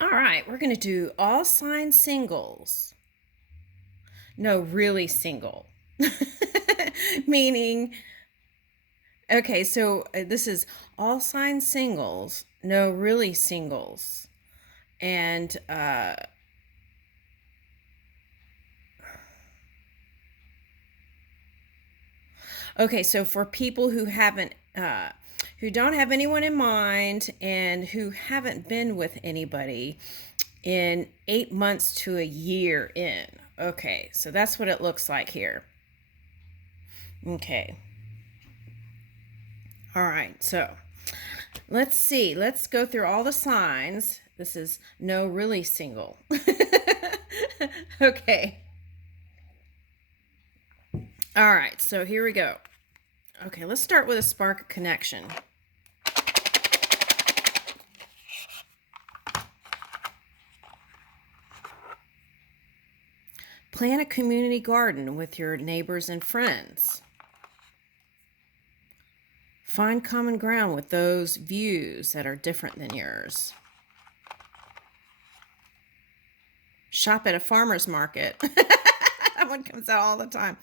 All right, we're going to do all sign singles. No, really single. Meaning, okay, so this is all sign singles. No, really singles. And, okay, so for people who don't have anyone in mind and who haven't been with anybody in 8 months to a year in. Okay, so that's what it looks like here. Okay. All right, so let's see. Let's go through all the signs. This is no, really single. Okay. All right, so here we go. Okay, let's start with a spark of connection. Plan a community garden with your neighbors and friends. Find common ground with those views that are different than yours. Shop at a farmer's market. That one comes out all the time.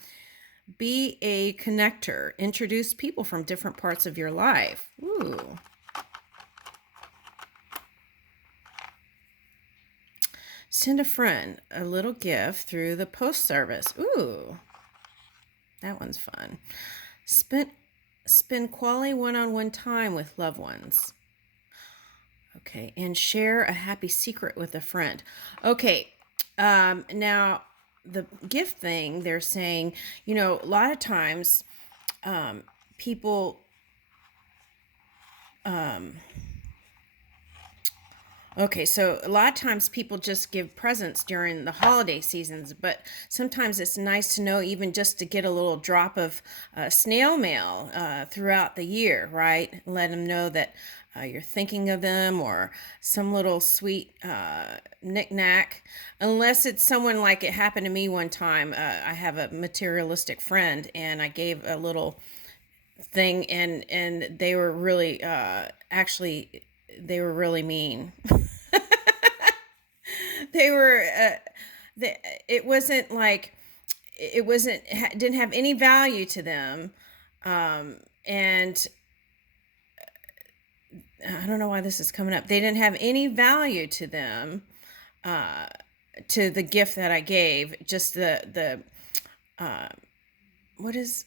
Be a connector. Introduce people from different parts of your life. Ooh. Send a friend a little gift through the post service. Ooh. That one's fun. Spend quality one-on-one time with loved ones. Okay, and share a happy secret with a friend. Okay, now the gift thing, they're saying, a lot of times people, okay, so a lot of times people just give presents during the holiday seasons, but sometimes it's nice to know, even just to get a little drop of snail mail throughout the year, right? Let them know that you're thinking of them, or some little sweet knick-knack. Unless it's someone like it happened to me one time. I have a materialistic friend, and I gave a little thing, and they were really actually they were really mean. They were it wasn't like, it wasn't didn't have any value to them, and I don't know why this is coming up. They didn't have any value to them, uh, to the gift that I gave. Just the what is,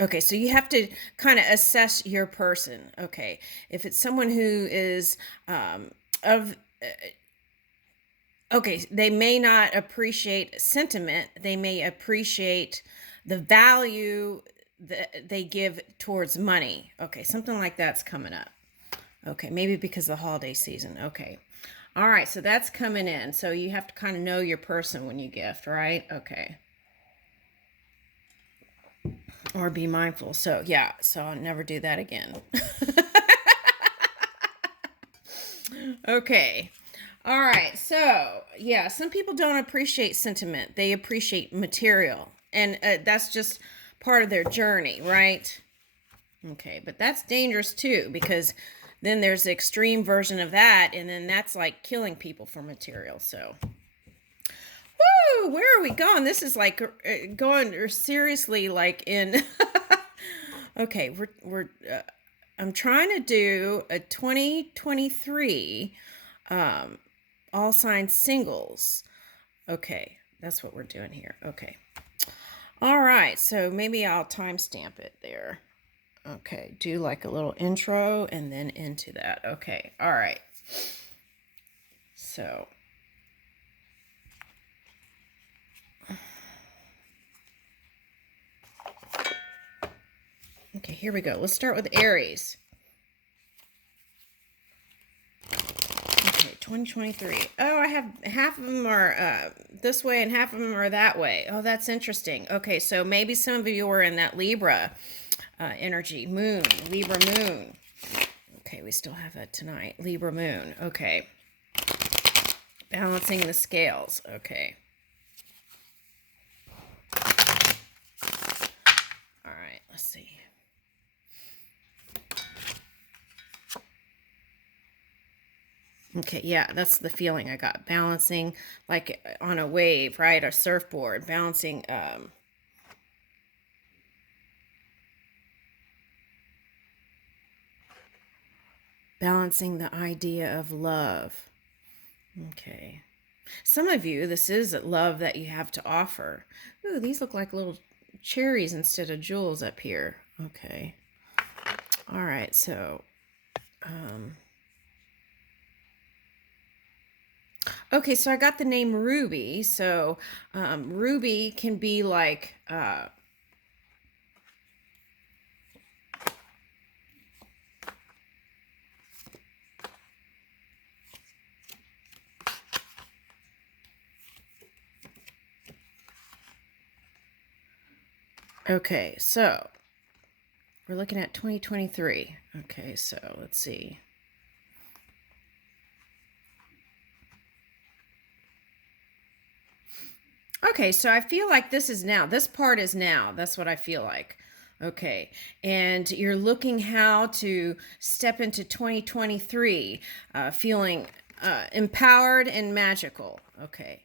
okay, so you have to kind of assess your person. Okay, if it's someone who is of okay, they may not appreciate sentiment, they may appreciate the value that they give towards money. Okay, something like that's coming up. Okay, maybe because of the holiday season. Okay. All right, so that's coming in. So you have to kind of know your person when you gift, right? Okay. Or be mindful. So, yeah, so I'll never do that again. Okay. All right. So, yeah, some people don't appreciate sentiment. They appreciate material. And that's just part of their journey, right? Okay. But that's dangerous too, because then there's the extreme version of that. And then that's like killing people for material. So, woo, where are we going? This is like going seriously like in. Okay. I'm trying to do a 2023 all signs singles. Okay, that's what we're doing here. Okay. All right, so maybe I'll timestamp it there. Okay, do like a little intro and then into that. Okay, all right. So, okay, here we go. Let's start with Aries. Okay, 2023. Oh, I have half of them are this way and half of them are that way. Oh, that's interesting. Okay, so maybe some of you are in that Libra energy. Moon, Libra moon. Okay, we still have that tonight. Libra moon. Okay. Balancing the scales. Okay. All right, let's see. Okay, yeah, that's the feeling I got. Balancing like on a wave, right? A surfboard, balancing balancing the idea of love. Okay. Some of you, this is love that you have to offer. Ooh, these look like little cherries instead of jewels up here. Okay. All right, so okay, so I got the name Ruby. So Ruby can be like okay, so we're looking at 2023. Okay, so let's see. Okay, so I feel like this is now. This part is now. That's what I feel like. Okay, and you're looking how to step into 2023 feeling empowered and magical. Okay,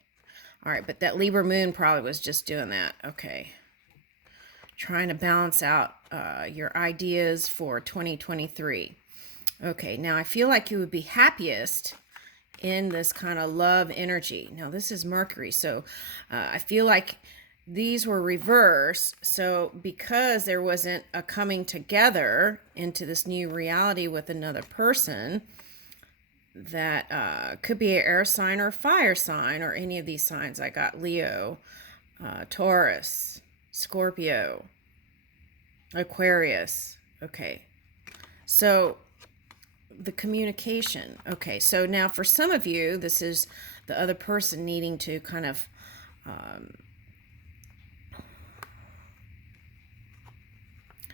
all right, but that Libra moon probably was just doing that. Okay, trying to balance out your ideas for 2023. Okay, now I feel like you would be happiest in this kind of love energy. Now this is Mercury, so I feel like these were reversed. So because there wasn't a coming together into this new reality with another person, that could be an air sign or fire sign or any of these signs. I got Leo, Taurus, Scorpio, Aquarius. Okay, so the communication. Okay, so now for some of you, this is the other person needing to kind of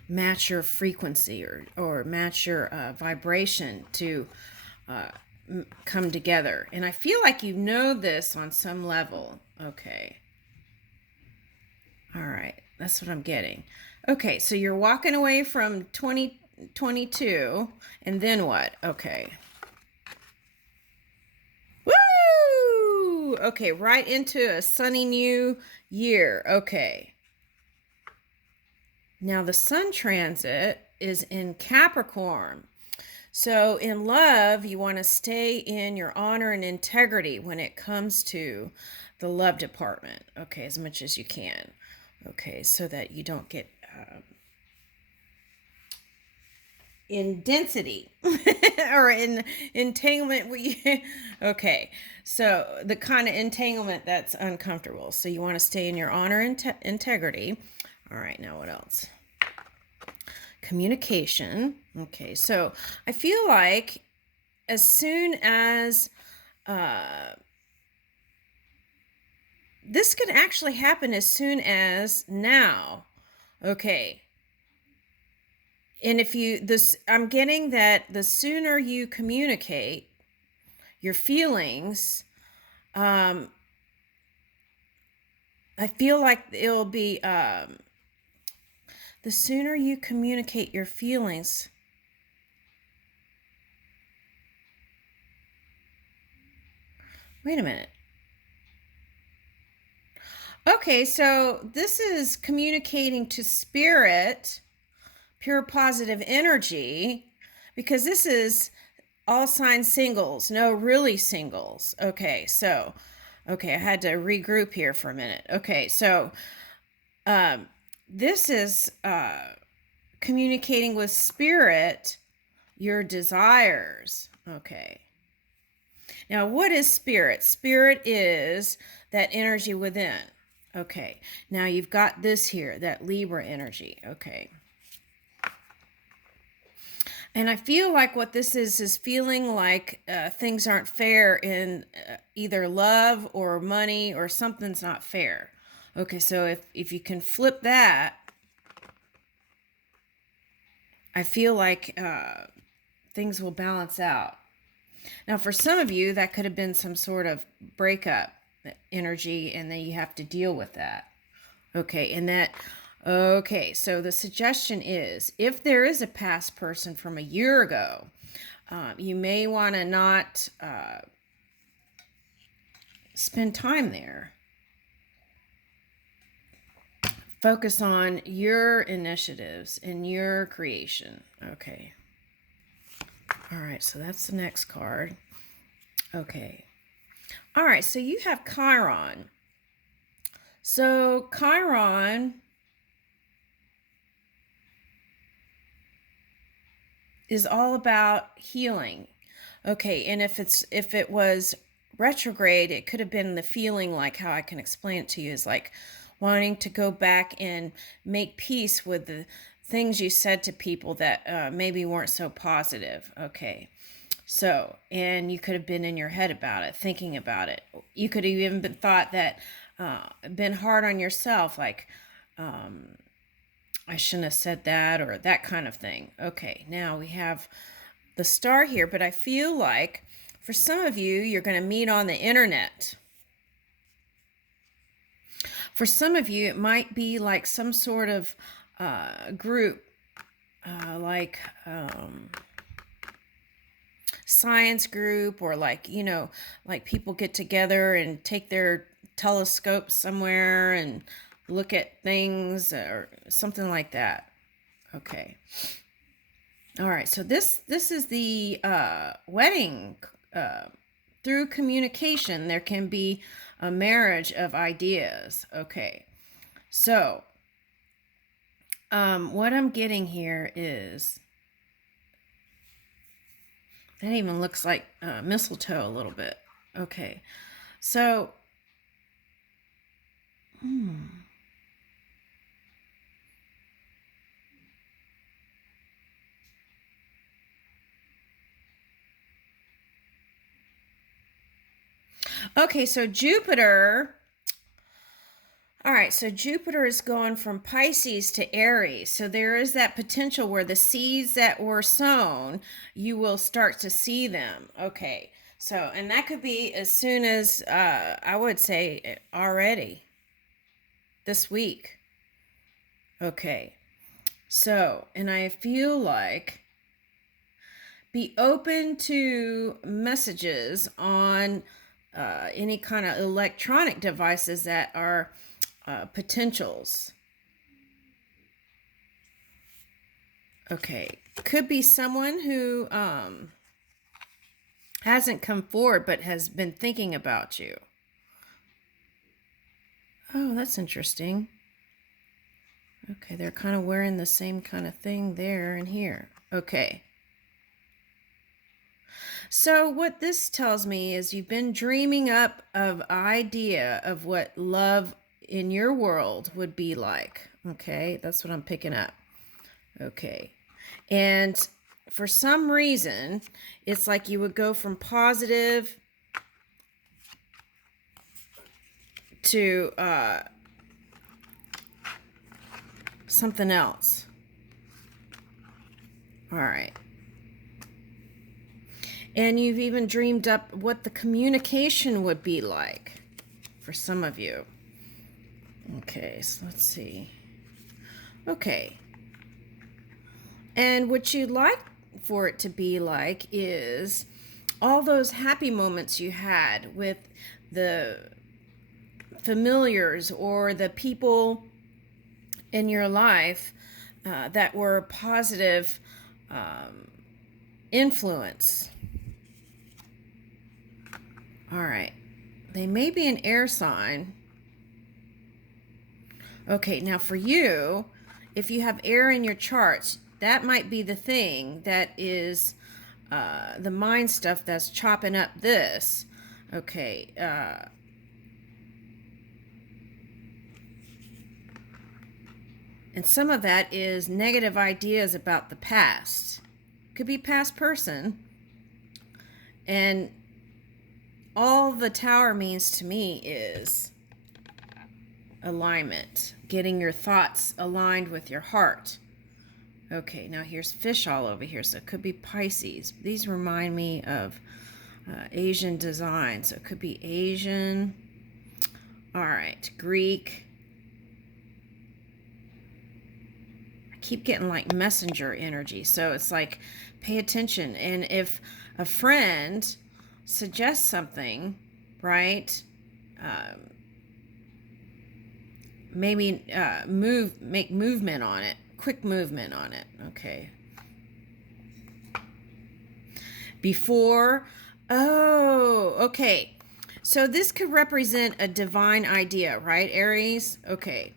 match your frequency or match your vibration to come together. And I feel like you know this on some level. Okay. All right, that's what I'm getting. Okay, so you're walking away from 2022, and then what? Okay. Woo! Okay, right into a sunny new year. Okay. Now the sun transit is in Capricorn. So in love, you want to stay in your honor and integrity when it comes to the love department. Okay, as much as you can. Okay, so that you don't get in density or in entanglement. Okay, so the kind of entanglement that's uncomfortable. So you want to stay in your honor and integrity. All right, now what else? Communication. Okay, so I feel like as soon as this can actually happen as soon as now. Okay. And if you this I'm getting that the sooner you communicate your feelings, I feel like it'll be the sooner you communicate your feelings. Wait a minute. Okay, so this is communicating to spirit, pure positive energy, because this is all signs singles, no really singles. Okay, so, okay, I had to regroup here for a minute. Okay, so this is communicating with spirit your desires. Okay. Now, what is spirit? Spirit is that energy within. Okay. Now you've got this here, that Libra energy. Okay. And I feel like what this is feeling like things aren't fair in either love or money or something's not fair. Okay, so if you can flip that, I feel like things will balance out. Now, for some of you, that could have been some sort of breakup energy, and then you have to deal with that. Okay, and that, okay, so the suggestion is if there is a past person from a year ago, You may want to not spend time there. Focus on your initiatives and your creation. Okay. All right, so that's the next card. Okay. All right, so you have Chiron. So Chiron is all about healing. Okay, and if it was retrograde, it could have been the feeling, like how I can explain it to you, is like wanting to go back and make peace with the things you said to people that maybe weren't so positive. Okay. So, and you could have been in your head about it, thinking about it. You could have even been thought that, been hard on yourself, like, I shouldn't have said that, or that kind of thing. Okay, now we have the star here, but I feel like for some of you, you're going to meet on the internet. For some of you, it might be like some sort of group, like science group, or like, like people get together and take their telescopes somewhere and look at things or something like that. Okay. All right, so this is the wedding. Through communication, there can be a marriage of ideas. Okay, so what I'm getting here is, that even looks like mistletoe a little bit. Okay, so okay, so Jupiter. All right, so Jupiter is going from Pisces to Aries. So there is that potential where the seeds that were sown, you will start to see them. Okay, so, and that could be as soon as, I would say, already this week. Okay, so, and I feel like, be open to messages on any kind of electronic devices that are potentials. Okay, could be someone who hasn't come forward but has been thinking about you. Oh, that's interesting. Okay, they're kind of wearing the same kind of thing there and here. Okay. So what this tells me is you've been dreaming up of idea of what love in your world would be like. Okay, that's what I'm picking up. Okay. And for some reason, it's like you would go from positive to something else. All right. And you've even dreamed up what the communication would be like for some of you. Okay, so let's see. Okay. And what you'd like for it to be like is all those happy moments you had with the familiars or the people in your life that were positive influence. All right. They may be an air sign. Okay, now for you, if you have air in your charts, that might be the thing that is the mind stuff that's chopping up this. Okay. And some of that is negative ideas about the past. Could be past person. And all the tower means to me is alignment, getting your thoughts aligned with your heart. Okay, now here's fish all over here, so it could be Pisces. These remind me of Asian design, so it could be Asian. All right, Greek. I keep getting like messenger energy. So it's like, pay attention. And if a friend suggests something, right? Maybe make movement on it, quick movement on it. Okay. Before, oh, okay. So this could represent a divine idea, right, Aries? Okay.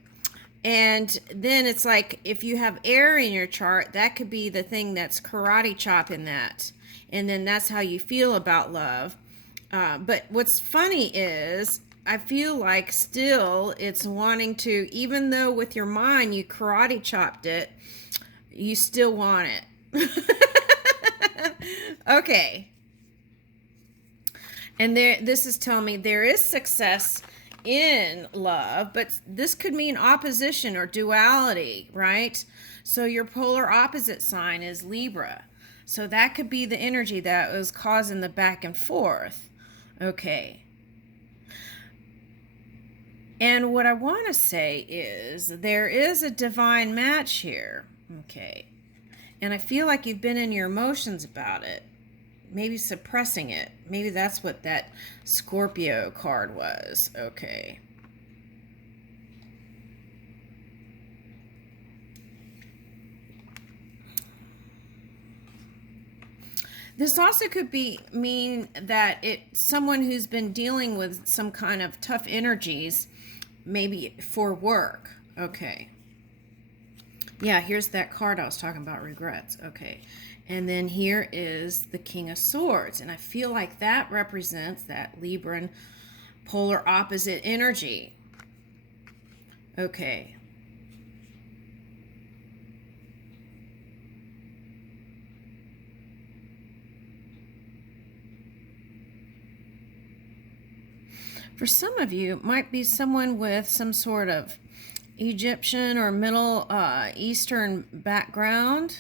And then it's like, if you have air in your chart, that could be the thing that's karate chopping that. And then that's how you feel about love. But what's funny is, I feel like still it's wanting to, even though with your mind you karate chopped it, you still want it. Okay. And this is telling me there is success in love, but this could mean opposition or duality, right? So your polar opposite sign is Libra. So that could be the energy that was causing the back and forth. Okay. And what I want to say is there is a divine match here. Okay. And I feel like you've been in your emotions about it. Maybe suppressing it. Maybe that's what that Scorpio card was. Okay. This also could mean that it's someone who's been dealing with some kind of tough energies, maybe for work. Okay. Yeah, here's that card I was talking about, regrets. Okay. And then here is the King of Swords. And I feel like that represents that Libran polar opposite energy. Okay. For some of you, it might be someone with some sort of Egyptian or Middle Eastern background.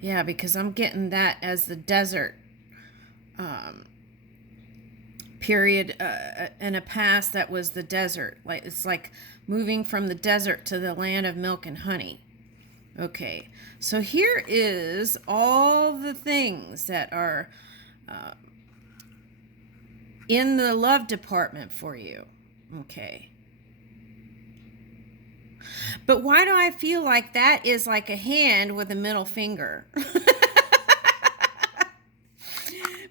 Yeah, because I'm getting that as the desert period in a past that was the desert. Like, it's like moving from the desert to the land of milk and honey. Okay, so here is all the things that are in the love department for you. Okay. But why do I feel like that is like a hand with a middle finger?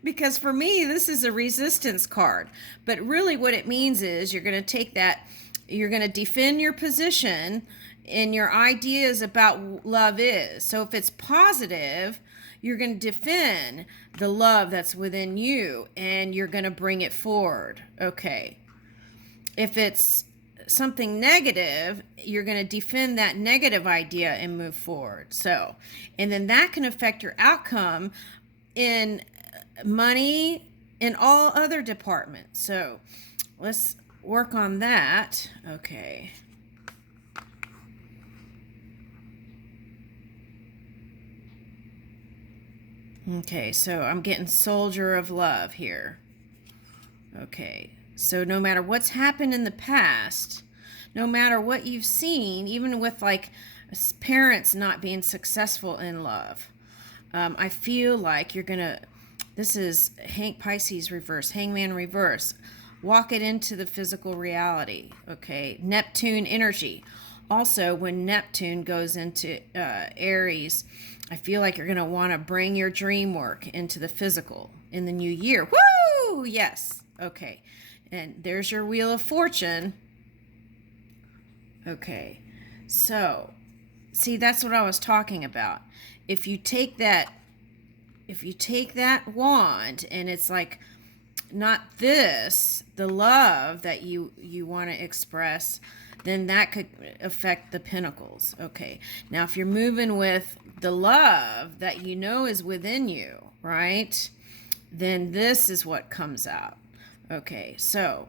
Because for me, this is a resistance card. But really what it means is you're going to take that, you're going to defend your position and your ideas about love is. So if it's positive, you're going to defend the love that's within you and you're going to bring it forward. Okay. If it's something negative, you're going to defend that negative idea and move forward. So, and then that can affect your outcome in money in all other departments. So let's work on that. Okay. Okay, so I'm getting soldier of love here. Okay, so no matter what's happened in the past, no matter what you've seen, even with like parents not being successful in love, I feel like you're going to, this is Pisces reverse, Hangman reverse, walk it into the physical reality. Okay, Neptune energy. Also, when Neptune goes into Aries, I feel like you're going to want to bring your dream work into the physical in the new year. Woo! Yes. Okay. And there's your Wheel of Fortune. Okay. So, see, that's what I was talking about. If you take that wand and it's like not this, the love that you want to express, then that could affect the pentacles. Okay. Now, if you're moving with the love that you know is within you, right? Then this is what comes out. Okay. So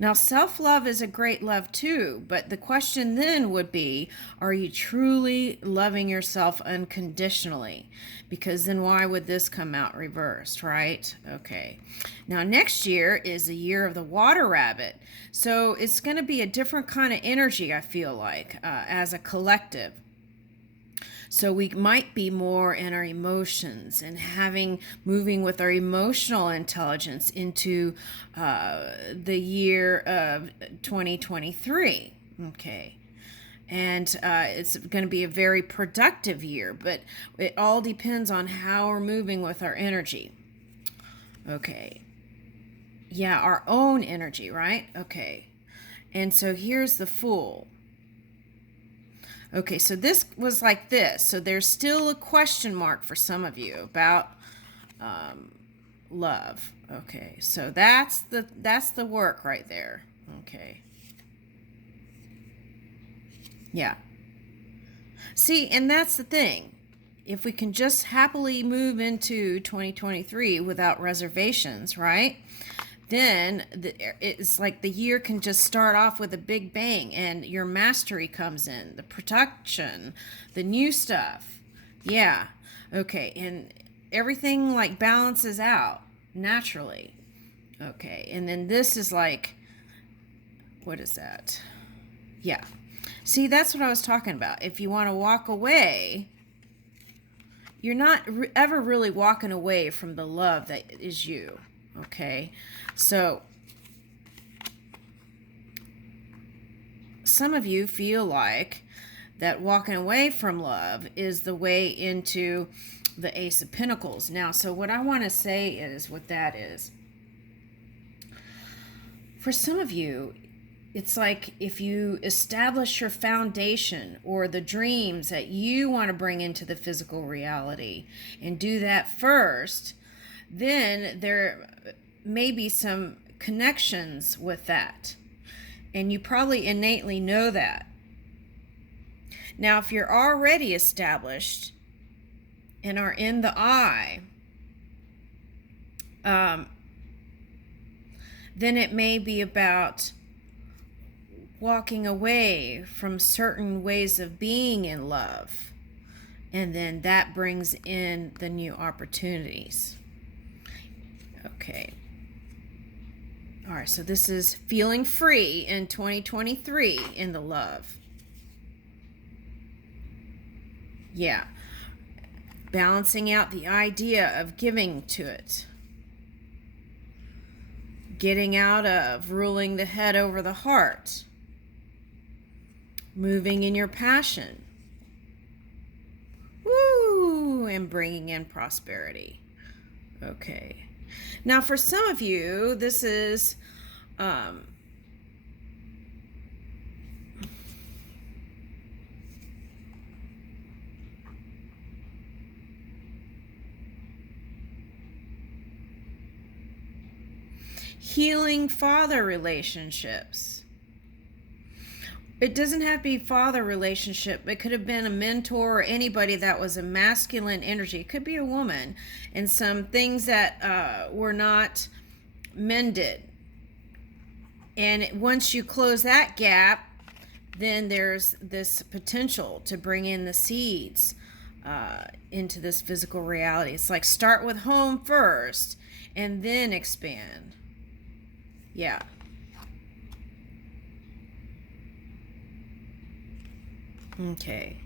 Now, self-love is a great love too, but the question then would be, are you truly loving yourself unconditionally? Because then why would this come out reversed, right? Okay. Now, next year is the year of the water rabbit. So it's going to be a different kind of energy, I feel like, as a collective. So we might be more in our emotions and moving with our emotional intelligence into the year of 2023. Okay. And it's going to be a very productive year, but it all depends on how we're moving with our energy. Okay. Yeah, our own energy, right? Okay. And so here's the Fool. Okay, so this was like this. So there's still a question mark for some of you about love. Okay, so that's the work right there. Okay. Yeah. See, and that's the thing. If we can just happily move into 2023 without reservations, right? Then it's like the year can just start off with a big bang, and your mastery comes in, the production, the new stuff. Yeah. Okay. And everything like balances out naturally. Okay. And then this is like, what is that? Yeah. See, that's what I was talking about. If you want to walk away, you're not ever really walking away from the love that is you. Okay, so some of you feel like that walking away from love is the way into the Ace of Pentacles. Now, so what I want to say is what that is. For some of you, it's like if you establish your foundation or the dreams that you want to bring into the physical reality and do that first, then there may be some connections with that. And you probably innately know that. Now, if you're already established and are in the eye, then it may be about walking away from certain ways of being in love. And then that brings in the new opportunities. Okay. All right, so this is feeling free in 2023 in the love. Yeah. Balancing out the idea of giving to it. Getting out of ruling the head over the heart. Moving in your passion. Woo! And bringing in prosperity. Okay. Now, for some of you, this is healing father relationships. It doesn't have to be father relationship. It could have been a mentor or anybody that was a masculine energy. It could be a woman, and some things that were not mended. And once you close that gap, then there's this potential to bring in the seeds into this physical reality. It's like start with home first and then expand. Yeah. Okay.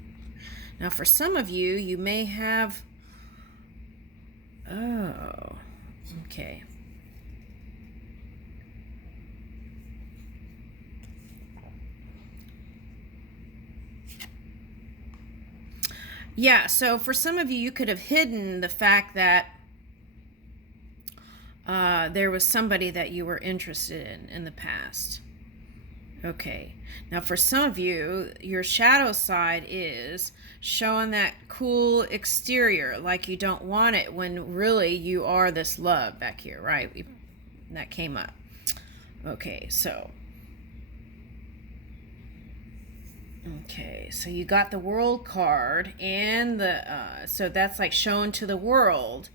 Now, for some of you, you may have... Oh, okay. Yeah, so for some of you, you could have hidden the fact that there was somebody that you were interested in the past. Okay. Now, for some of you, your shadow side is showing that cool exterior, like you don't want it, when really you are this love back here, right? That came up. Okay, so. Okay, so you got the World card, and so that's like shown to the world,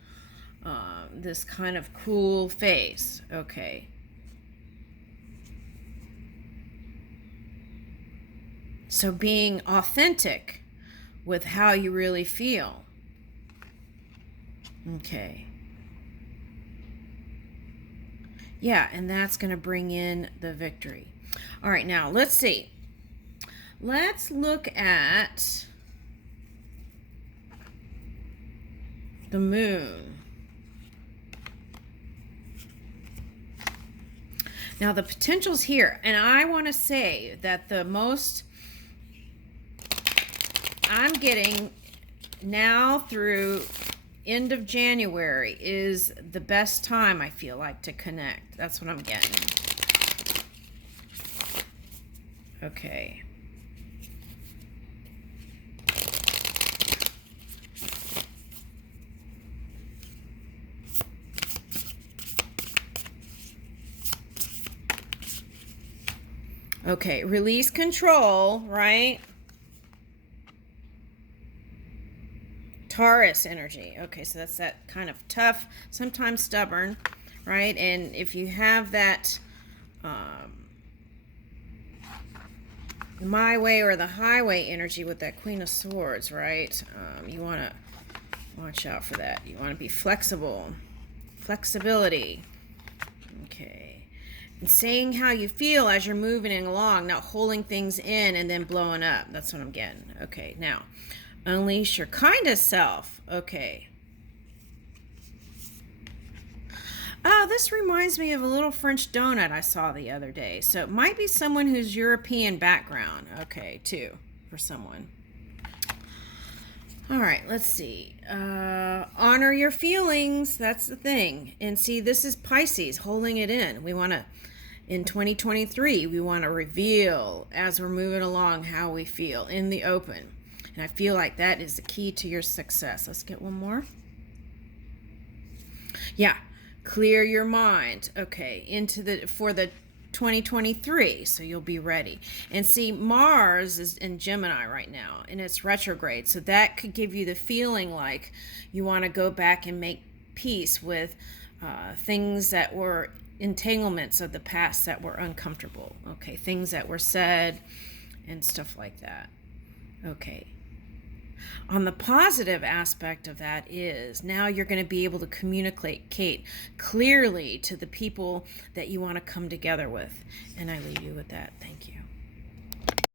this kind of cool face. Okay. So being authentic with how you really feel. Okay. Yeah, and that's going to bring in the victory. All right, now let's see. Let's look at the moon. Now the potential's here, and I want to say that the most I'm getting now through end of January is the best time, I feel like, to connect. That's what I'm getting. Okay. Okay, release control, right? Taurus energy. Okay, so that's that kind of tough, sometimes stubborn, right? And if you have that my way or the highway energy with that Queen of Swords, right? You want to watch out for that. You want to be flexible. Flexibility. Okay. And saying how you feel as you're moving along, not holding things in and then blowing up. That's what I'm getting. Okay, now, unleash your kindest self. Okay. Oh, this reminds me of a little French donut I saw the other day. So it might be someone who's European background. Okay, too, for someone. All right, let's see. Honor your feelings. That's the thing. And see, this is Pisces holding it in. We want to, in 2023, we want to reveal as we're moving along how we feel in the open. And I feel like that is the key to your success. Let's get one more. Yeah, clear your mind. Okay, for the 2023, so you'll be ready. And see, Mars is in Gemini right now, and it's retrograde, so that could give you the feeling like you want to go back and make peace with things that were entanglements of the past that were uncomfortable. Okay, things that were said and stuff like that. Okay. On the positive aspect of that is now you're going to be able to communicate clearly to the people that you want to come together with. And I leave you with that. Thank you.